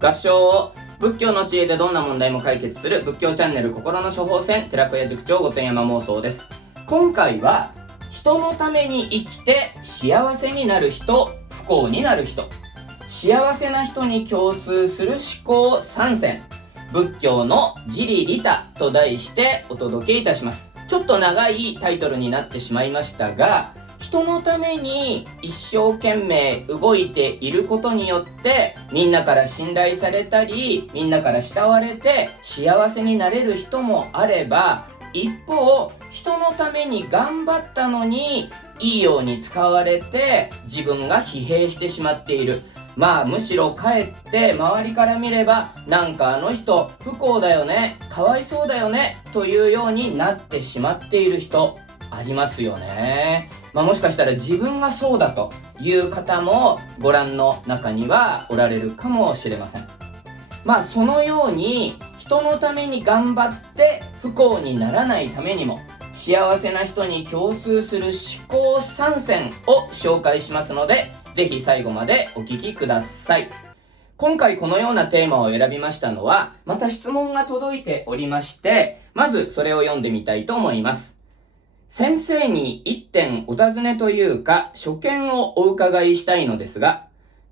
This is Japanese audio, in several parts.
合唱。仏教の知恵でどんな問題も解決する仏教チャンネル心の処方箋、寺子屋塾長御殿山妄想です。今回は人のために生きて幸せになる人、不幸になる人、幸せな人に共通する思考3選、仏教の自利利他と題してお届けいたします。ちょっと長いタイトルになってしまいましたが、人のために一生懸命動いていることによってみんなから信頼されたり、みんなから慕われて幸せになれる人もあれば、一方人のために頑張ったのにいいように使われて自分が疲弊してしまっている、むしろかえって周りから見ればなんかあの人不幸だよね、かわいそうだよねというようになってしまっている人ありますよね。もしかしたら自分がそうだという方もご覧の中にはおられるかもしれません。そのように人のために頑張って不幸にならないためにも幸せな人に共通する思考3選を紹介しますので、ぜひ最後までお聞きください。今回このようなテーマを選びましたのは、また質問が届いておりまして、まずそれを読んでみたいと思います。先生に一点お尋ねというか、所見をお伺いしたいのですが、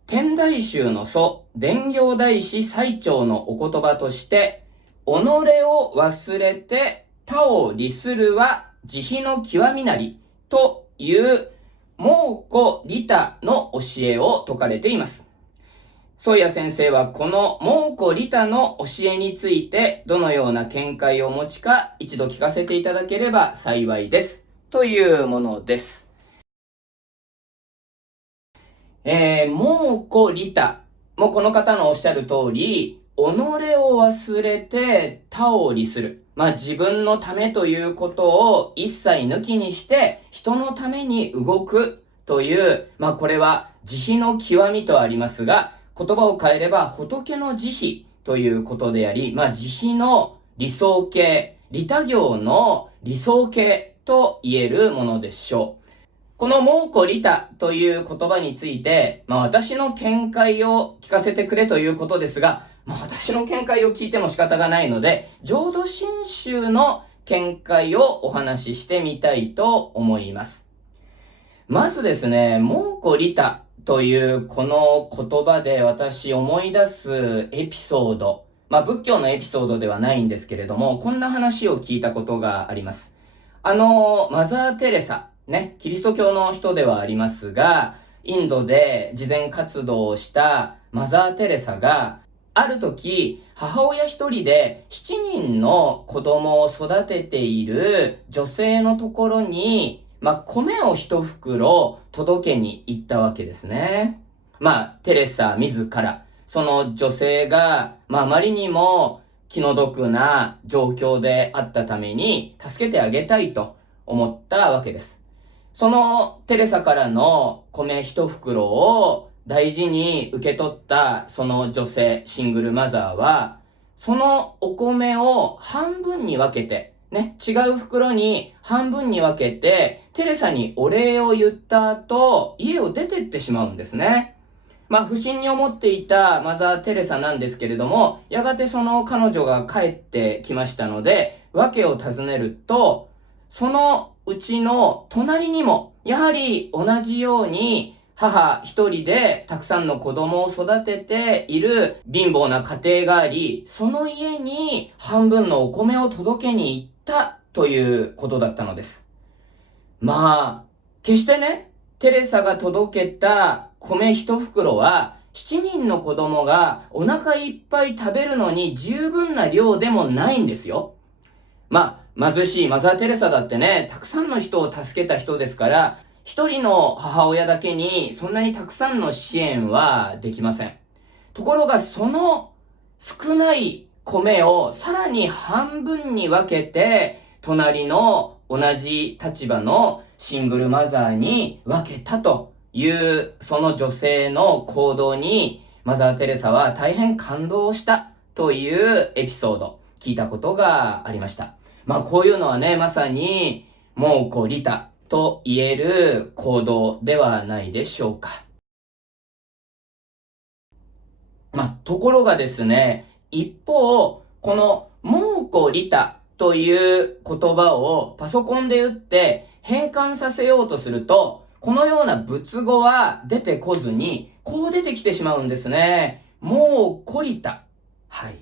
天台宗の祖、伝行大師最澄のお言葉として、己を忘れて他を利するは慈悲の極みなりという蒙古利他の教えを説かれています。宗谷先生はこの蒙古利他の教えについてどのような見解をお持ちか一度聞かせていただければ幸いです。というものです。蒙古利他。もうこの方のおっしゃる通り、己を忘れて他を利する。自分のためということを一切抜きにして人のために動くという、これは慈悲の極みとありますが、言葉を変えれば仏の慈悲ということであり、慈悲の理想形、利他行の理想形と言えるものでしょう。この蒙古利他という言葉について、私の見解を聞かせてくれということですが、私の見解を聞いても仕方がないので、浄土真宗の見解をお話ししてみたいと思います。まずですね、蒙古利他というこの言葉で私思い出すエピソード、仏教のエピソードではないんですけれども、こんな話を聞いたことがあります。マザー・テレサ、ね、キリスト教の人ではありますが、インドで慈善活動をしたマザー・テレサが、ある時、母親一人で7人の子供を育てている女性のところに、米を一袋届けに行ったわけですね。テレサ自ら、その女性が、あまりにも気の毒な状況であったために、助けてあげたいと思ったわけです。そのテレサからの米一袋を大事に受け取ったその女性、シングルマザーは、そのお米を半分に分けて、違う袋に半分に分けて、テレサにお礼を言った後、家を出てってしまうんですね。不審に思っていたマザー・テレサなんですけれども、やがてその彼女が帰ってきましたので、訳を尋ねると、そのうちの隣にも、やはり同じように、母一人でたくさんの子供を育てている貧乏な家庭があり、その家に半分のお米を届けに行ったということだったのです。決してね、テレサが届けた米一袋は、7人の子供がお腹いっぱい食べるのに十分な量でもないんですよ。貧しいマザー・テレサだってね、たくさんの人を助けた人ですから、一人の母親だけにそんなにたくさんの支援はできません。ところがその少ない米をさらに半分に分けて、隣の同じ立場のシングルマザーに分けたというその女性の行動にマザー・テレサは大変感動したというエピソード聞いたことがありました。こういうのはね、まさに蒙古利他と言える行動ではないでしょうか。ところがですね、一方、この蒙古利他という言葉をパソコンで打って変換させようとすると、このような仏語は出てこずに、こう出てきてしまうんですね。蒙古利他。はい。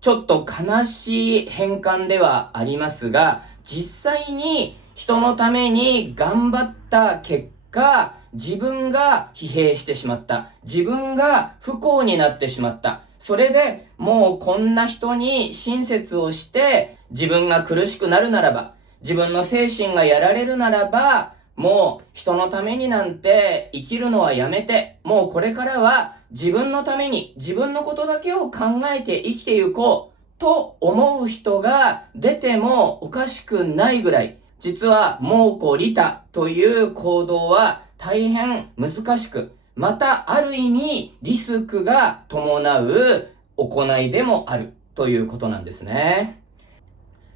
ちょっと悲しい変換ではありますが、実際に人のために頑張った結果、自分が疲弊してしまった。自分が不幸になってしまった。それでもうこんな人に親切をして自分が苦しくなるならば、自分の精神がやられるならば、もう人のためになんて生きるのはやめて、もうこれからは自分のために自分のことだけを考えて生きていこうと思う人が出てもおかしくないぐらい、実は蒙古利他という行動は大変難しく、またある意味リスクが伴う行いでもあるということなんですね。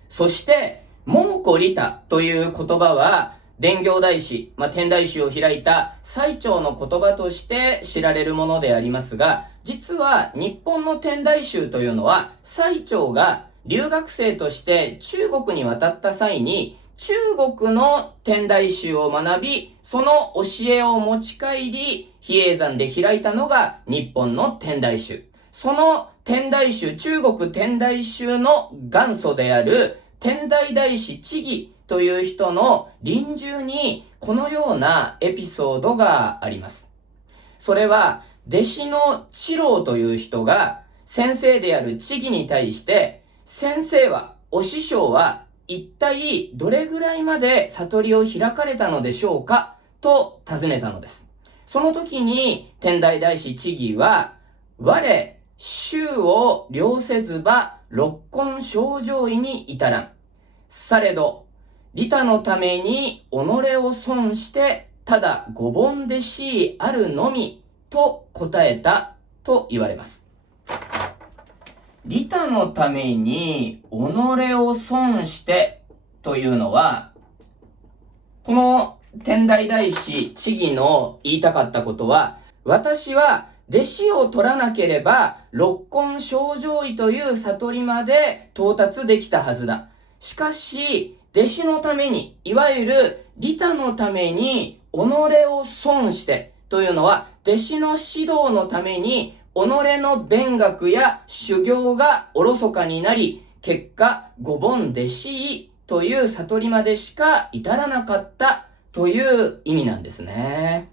そして、蒙古利他という言葉は、伝教大師、天台宗を開いた最澄の言葉として知られるものでありますが、実は日本の天台宗というのは、最澄が留学生として中国に渡った際に、中国の天台宗を学び、その教えを持ち帰り、比叡山で開いたのが日本の天台宗。その天台宗、中国天台宗の元祖である天台大師智義という人の臨終にこのようなエピソードがあります。それは弟子の智郎という人が先生である智義に対して、先生は、お師匠は一体どれぐらいまで悟りを開かれたのでしょうかと尋ねたのです。その時に天台大師智義は、我、衆を了せずば六根清浄意に至らん。されど、利他のために己を損して、ただ五本弟子あるのみ、と答えたと言われます。利他のために己を損してというのは、この天台大師智義の言いたかったことは、私は弟子を取らなければ六根清浄意という悟りまで到達できたはずだ。しかし、弟子のために、いわゆる利他のために己を損してというのは、弟子の指導のために己の勉学や修行がおろそかになり、結果、五本弟子意という悟りまでしか至らなかったという意味なんですね。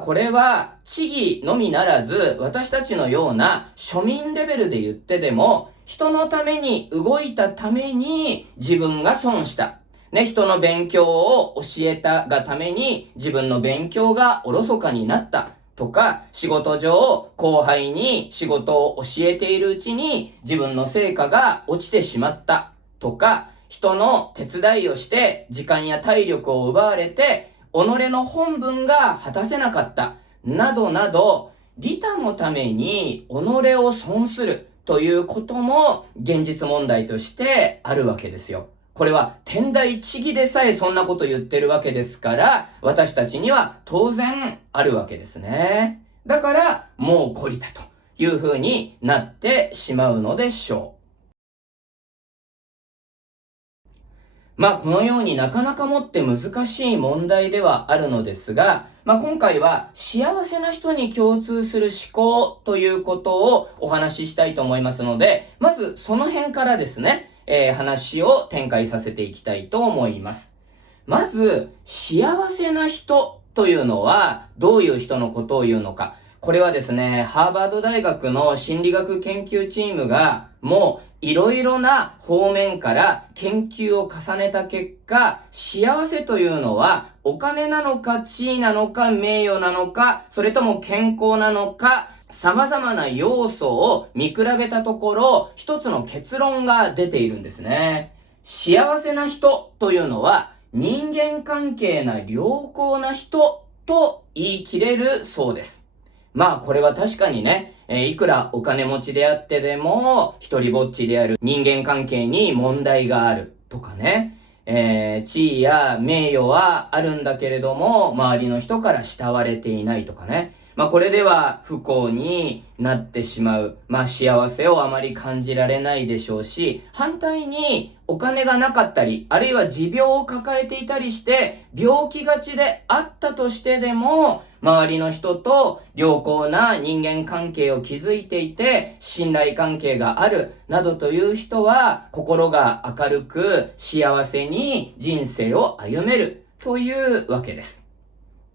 これは、知義のみならず、私たちのような庶民レベルで言ってでも、人のために動いたために自分が損した。ね、人の勉強を教えたがために自分の勉強がおろそかになった。とか、仕事上、後輩に仕事を教えているうちに自分の成果が落ちてしまった。とか、人の手伝いをして時間や体力を奪われて、己の本分が果たせなかった。などなど、利他のために己を損するということも現実問題としてあるわけですよ。これは天台智義でさえそんなこと言ってるわけですから、私たちには当然あるわけですね。だから、もう懲りたという風になってしまうのでしょう。このようになかなかもって難しい問題ではあるのですが、今回は幸せな人に共通する思考ということをお話ししたいと思いますので、まずその辺からですね、話を展開させていきたいと思います。まず、幸せな人というのはどういう人のことを言うのか。これはですね、ハーバード大学の心理学研究チームがもういろいろな方面から研究を重ねた結果、幸せというのはお金なのか地位なのか名誉なのか、それとも健康なのか、様々な要素を見比べたところ、一つの結論が出ているんですね。幸せな人というのは人間関係が良好な人と言い切れるそうです。これは確かにね、いくらお金持ちであってでも、一人ぼっちである人間関係に問題があるとかね、地位や名誉はあるんだけれども、周りの人から慕われていないとかね、これでは不幸になってしまう。幸せをあまり感じられないでしょうし、反対にお金がなかったり、あるいは持病を抱えていたりして、病気がちであったとしてでも、周りの人と良好な人間関係を築いていて、信頼関係がある、などという人は、心が明るく幸せに人生を歩めるというわけです。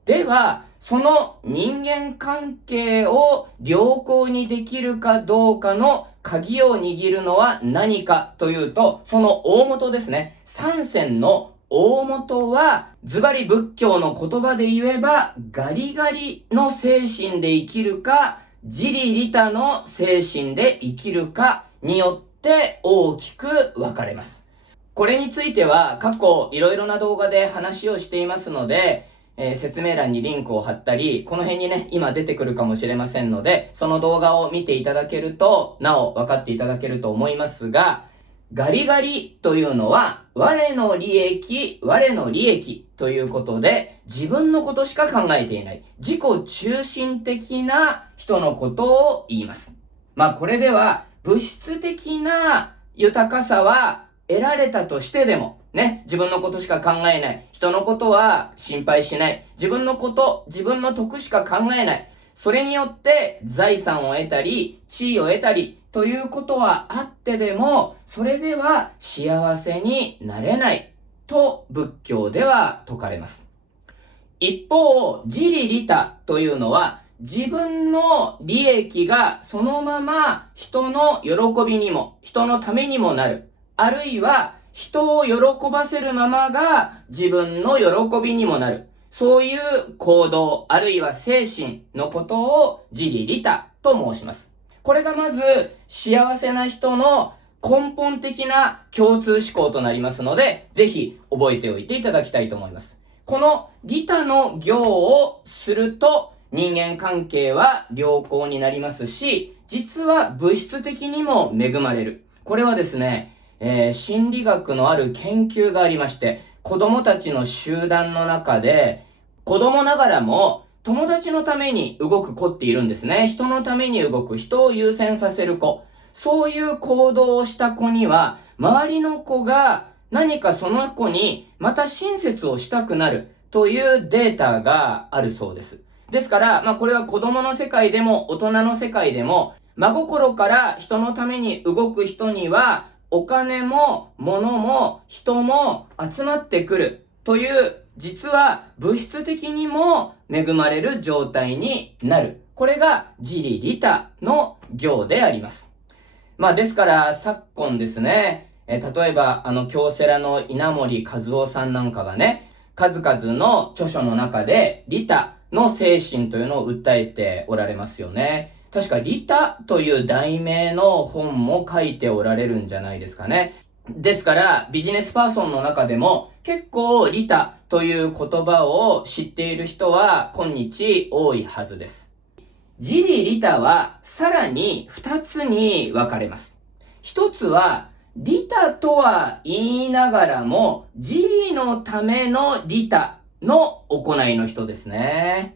では、その人間関係を良好にできるかどうかの鍵を握るのは何かというと、その大元ですね。三選の大元は、ズバリ仏教の言葉で言えば、ガリガリの精神で生きるか、自利利他の精神で生きるかによって大きく分かれます。これについては過去いろいろな動画で話をしていますので、説明欄にリンクを貼ったり、この辺にね、今出てくるかもしれませんので、その動画を見ていただけると、なお分かっていただけると思いますが、ガリガリというのは、我の利益ということで、自分のことしか考えていない、自己中心的な人のことを言います。これでは、物質的な豊かさは得られたとしてでも、自分のことしか考えない。人のことは心配しない。自分のこと、自分の得しか考えない。それによって財産を得たり、地位を得たり、ということはあってでも、それでは幸せになれない。と仏教では説かれます。一方、自利利他というのは、自分の利益がそのまま人の喜びにも、人のためにもなる。あるいは、人を喜ばせるままが自分の喜びにもなる。そういう行動、あるいは精神のことを自利利他と申します。これがまず幸せな人の根本的な共通思考となりますので、ぜひ覚えておいていただきたいと思います。この利他の行をすると人間関係は良好になりますし、実は物質的にも恵まれる。これはですね、心理学のある研究がありまして、子供たちの集団の中で、子供ながらも友達のために動く子っているんですね。人のために動く、人を優先させる子。そういう行動をした子には、周りの子が何かその子にまた親切をしたくなるというデータがあるそうです。ですから、これは子供の世界でも大人の世界でも、真心から人のために動く人には、お金も物も人も集まってくるという、実は物質的にも恵まれる状態になる。これが自利利他の行であります。ですから昨今ですね、例えば京セラの稲森和夫さんなんかがね、数々の著書の中で利他の精神というのを訴えておられますよね。確か利他という題名の本も書いておられるんじゃないですかね。ですからビジネスパーソンの中でも結構利他という言葉を知っている人は今日多いはずです。自利利他はさらに2つに分かれます。一つは利他とは言いながらも自利のための利他の行いの人ですね。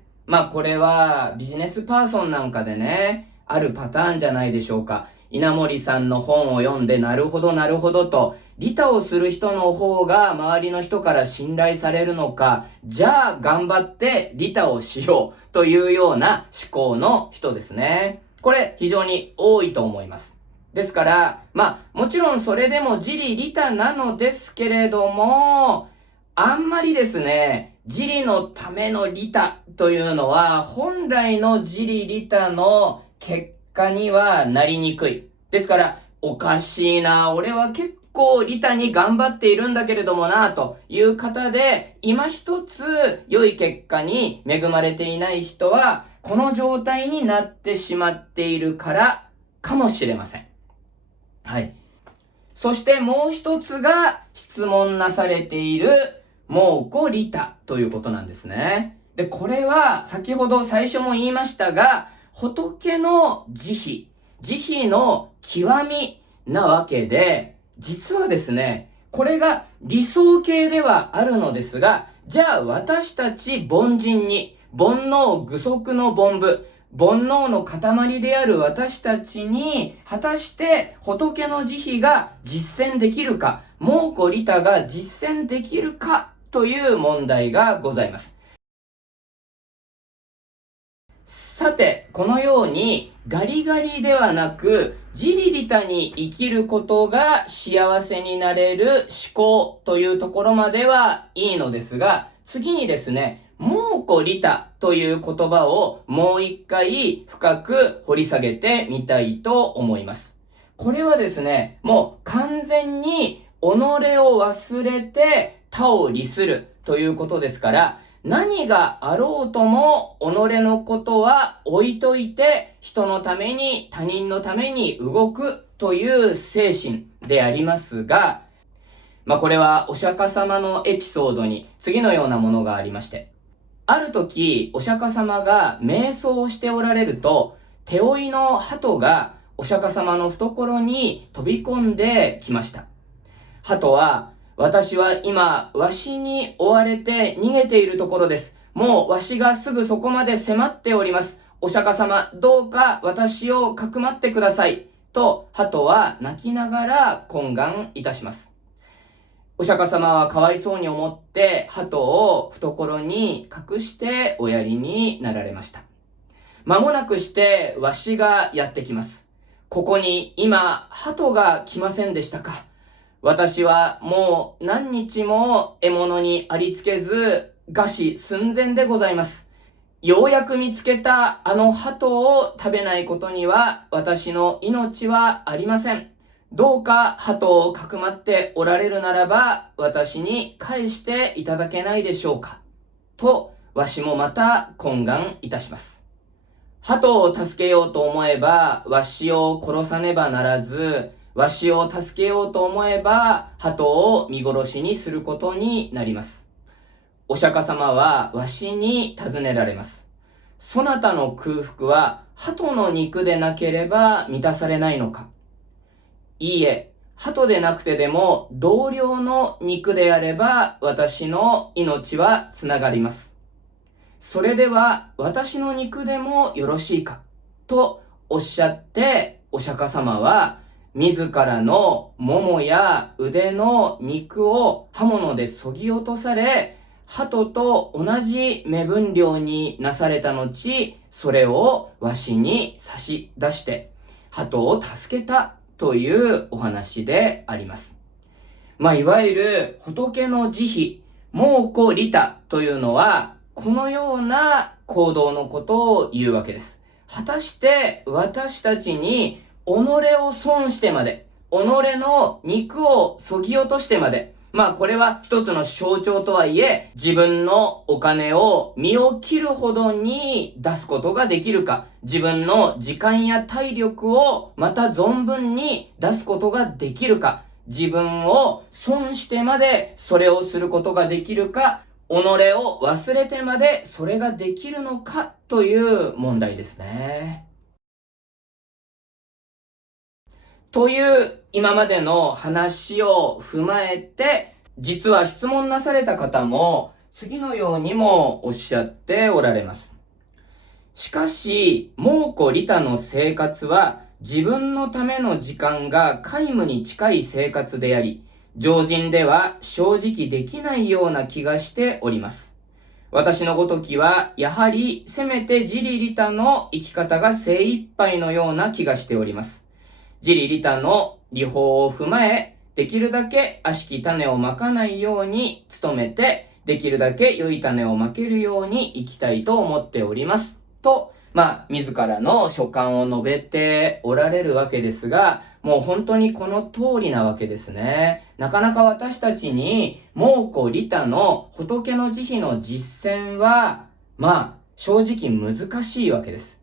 これはビジネスパーソンなんかでね、あるパターンじゃないでしょうか。稲森さんの本を読んでなるほどと、利他をする人の方が周りの人から信頼されるのか、じゃあ頑張って利他をしようというような思考の人ですね。これ非常に多いと思います。ですから、もちろんそれでも自利利他なのですけれども、あんまりですね、自利のための利他というのは、本来の自利利他の結果にはなりにくい。ですから、おかしいな、俺は結構利他に頑張っているんだけれどもな、という方で、今一つ良い結果に恵まれていない人は、この状態になってしまっているからかもしれません。はい。そしてもう一つが質問なされている蒙古利他ということなんですね。で、これは先ほど最初も言いましたが、仏の慈悲の極みなわけで、実はですね、これが理想形ではあるのですが、じゃあ私たち凡人に、煩悩具足の凡夫、煩悩の塊である私たちに、果たして仏の慈悲が実践できるか、蒙古利他が実践できるかという問題がございます。さて、このようにガリガリではなく、自利利他に生きることが幸せになれる思考というところまではいいのですが、次にですね、蒙古利他という言葉をもう一回深く掘り下げてみたいと思います。これはですね、もう完全に己を忘れて他を利するということですから、何があろうとも己のことは置いといて人のために他人のために動くという精神でありますが、これはお釈迦様のエピソードに次のようなものがありまして、ある時お釈迦様が瞑想をしておられると、手負いの鳩がお釈迦様の懐に飛び込んできました。鳩は、私は今、わしに追われて逃げているところです。もうわしがすぐそこまで迫っております。お釈迦様、どうか私をかくまってください。と、鳩は泣きながら懇願いたします。お釈迦様はかわいそうに思って、鳩を懐に隠しておやりになられました。間もなくしてわしがやってきます。ここに今、鳩が来ませんでしたか？私はもう何日も獲物にありつけず、餓死寸前でございます。ようやく見つけたあの鳩を食べないことには私の命はありません。どうか鳩をかくまっておられるならば私に返していただけないでしょうか。と、わしもまた懇願いたします。鳩を助けようと思えばわしを殺さねばならず、わしを助けようと思えば、鳩を見殺しにすることになります。お釈迦様はわしに尋ねられます。そなたの空腹は鳩の肉でなければ満たされないのか？いいえ、鳩でなくてでも同僚の肉であれば私の命はつながります。それでは私の肉でもよろしいか？とおっしゃってお釈迦様は自らのももや腕の肉を刃物で削ぎ落とされ、鳩と同じ目分量になされた後、それをわしに差し出して、鳩を助けたというお話であります。いわゆる仏の慈悲、蒙古利他というのは、このような行動のことを言うわけです。果たして私たちに己を損してまで、己の肉を削ぎ落としてまで、これは一つの象徴とはいえ、自分のお金を身を切るほどに出すことができるか、自分の時間や体力をまた存分に出すことができるか、自分を損してまでそれをすることができるか、己を忘れてまでそれができるのかという問題ですね。という今までの話を踏まえて、実は質問なされた方も次のようにもおっしゃっておられます。しかし、蒙古利他の生活は自分のための時間が皆無に近い生活であり、常人では正直できないような気がしております。私のごときはやはりせめて自利利他の生き方が精一杯のような気がしております。自利利他の理法を踏まえ、できるだけ悪しき種をまかないように努めて、できるだけ良い種をまけるように生きたいと思っております。と、自らの所感を述べておられるわけですが、もう本当にこの通りなわけですね。なかなか私たちに、蒙古利他の仏の慈悲の実践は、正直難しいわけです。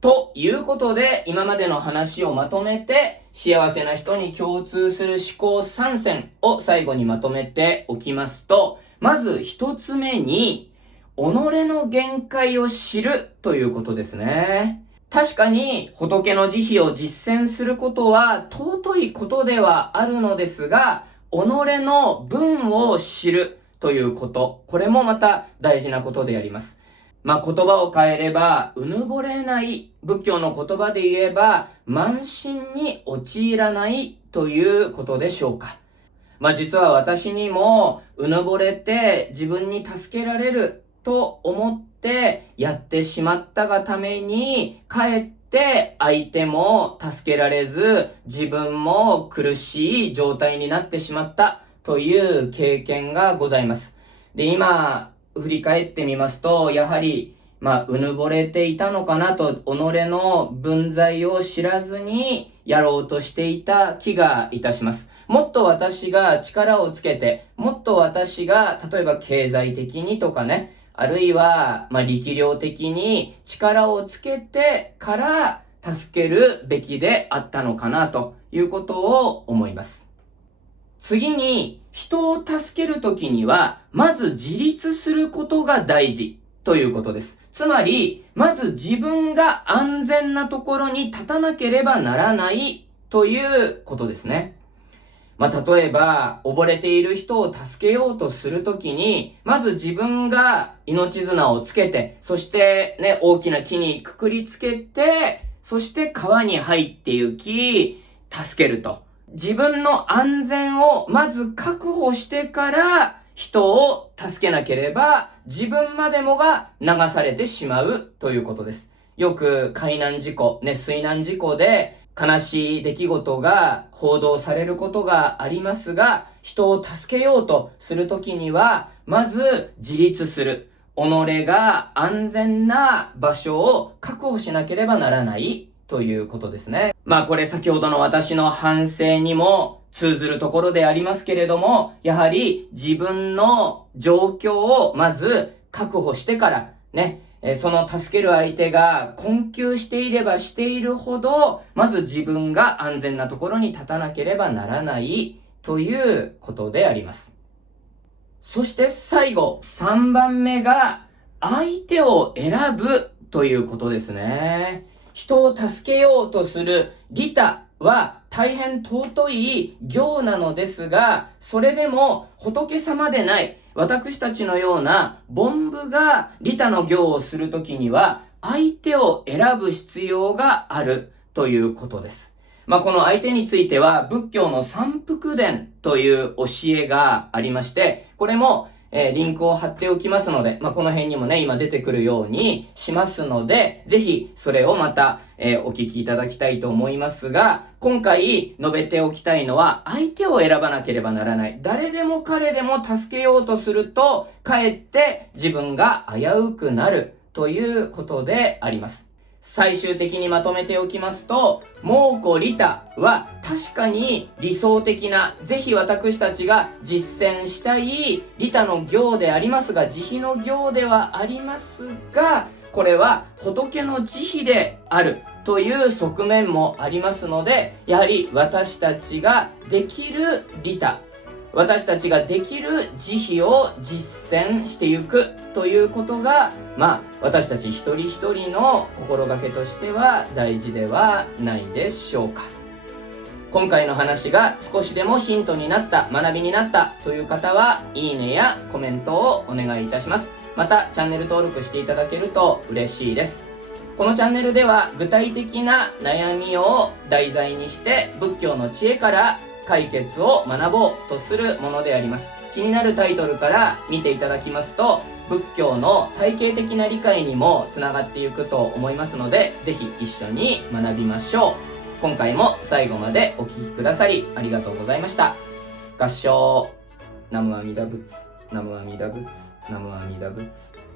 ということで、今までの話をまとめて、幸せな人に共通する思考3選を最後にまとめておきますと、まず一つ目に、己の限界を知るということですね。確かに仏の慈悲を実践することは尊いことではあるのですが、己の分を知るということ、これもまた大事なことであります。言葉を変えれば、うぬぼれない、仏教の言葉で言えば、慢心に陥らないということでしょうか。実は私にも、うぬぼれて自分に助けられると思ってやってしまったがために、かえって相手も助けられず、自分も苦しい状態になってしまったという経験がございます。で、今、振り返ってみますと、やはり、うぬぼれていたのかなと、己の分際を知らずにやろうとしていた気がいたします。もっと私が力をつけて、もっと私が、例えば経済的にとかね、あるいは、力量的に力をつけてから助けるべきであったのかなということを思います。次に、人を助けるときには、まず自立することが大事ということです。つまり、まず自分が安全なところに立たなければならないということですね。例えば、溺れている人を助けようとするときに、まず自分が命綱をつけて、そしてね、大きな木にくくりつけて、そして川に入って行き、助けると。自分の安全をまず確保してから人を助けなければ自分までもが流されてしまうということです。よく海難事故、水難事故で悲しい出来事が報道されることがありますが、人を助けようとするときにはまず自立する。己が安全な場所を確保しなければならないということですね。これ先ほどの私の反省にも通ずるところでありますけれども、やはり自分の状況をまず確保してからね、その助ける相手が困窮していればしているほど、まず自分が安全なところに立たなければならないということであります。そして最後、3番目が相手を選ぶということですね。人を助けようとする利他は大変尊い行なのですが、それでも仏様でない私たちのような凡夫が利他の行をするときには相手を選ぶ必要があるということです。この相手については仏教の三福伝という教えがありまして、これもリンクを貼っておきますので、この辺にもね、今出てくるようにしますので、ぜひそれをまた、お聞きいただきたいと思いますが、今回述べておきたいのは、相手を選ばなければならない。誰でも彼でも助けようとすると、かえって自分が危うくなるということであります。最終的にまとめておきますと、蒙古利他は確かに理想的な、ぜひ私たちが実践したい利他の行でありますが、慈悲の行ではありますが、これは仏の慈悲であるという側面もありますので、やはり私たちができる利他、私たちができる慈悲を実践していくということが、私たち一人一人の心がけとしては大事ではないでしょうか。今回の話が少しでもヒントになった、学びになったという方は、いいねやコメントをお願いいたします。また、チャンネル登録していただけると嬉しいです。このチャンネルでは、具体的な悩みを題材にして、仏教の知恵から解決を学ぼうとするものであります。気になるタイトルから見ていただきますと、仏教の体系的な理解にもつながっていくと思いますので、ぜひ一緒に学びましょう。今回も最後までお聞きくださりありがとうございました。合唱。南無阿弥陀仏、南無阿弥陀仏、南無阿弥陀仏。